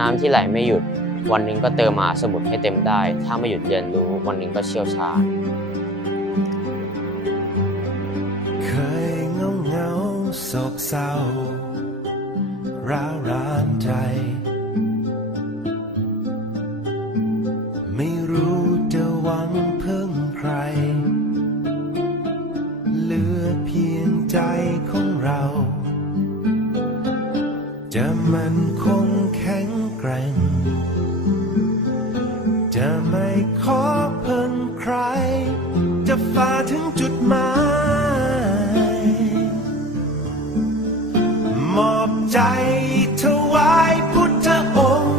น้ำที่ไหลไม่หยุด วันหนึ่งก็เติมมหาสมุทรให้เต็มได้ ถ้าไม่หยุดเรียนรู้ วันหนึ่งก็เชี่ยวชาญเคยเงาเงาโศกเศร้า ร้าวรานใจ ไม่รู้จะหวังพึ่งใคร เหลือเพียงใจของ จะมันคงแข็งแกร่ง จะไม่ขอเพิ่งใคร จะฝ่าถึงจุดหมาย มอบใจถวายพุทธองค์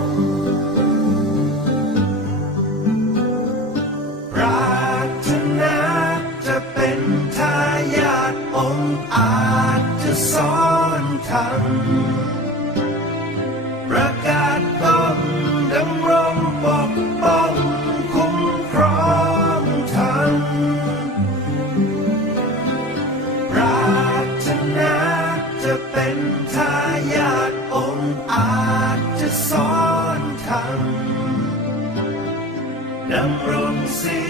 ปรารถนาจะเป็นทายาทองค์อาจจะสอนทำ จะเป็นทายาทองค์อาจจะสอนทำดำรงศี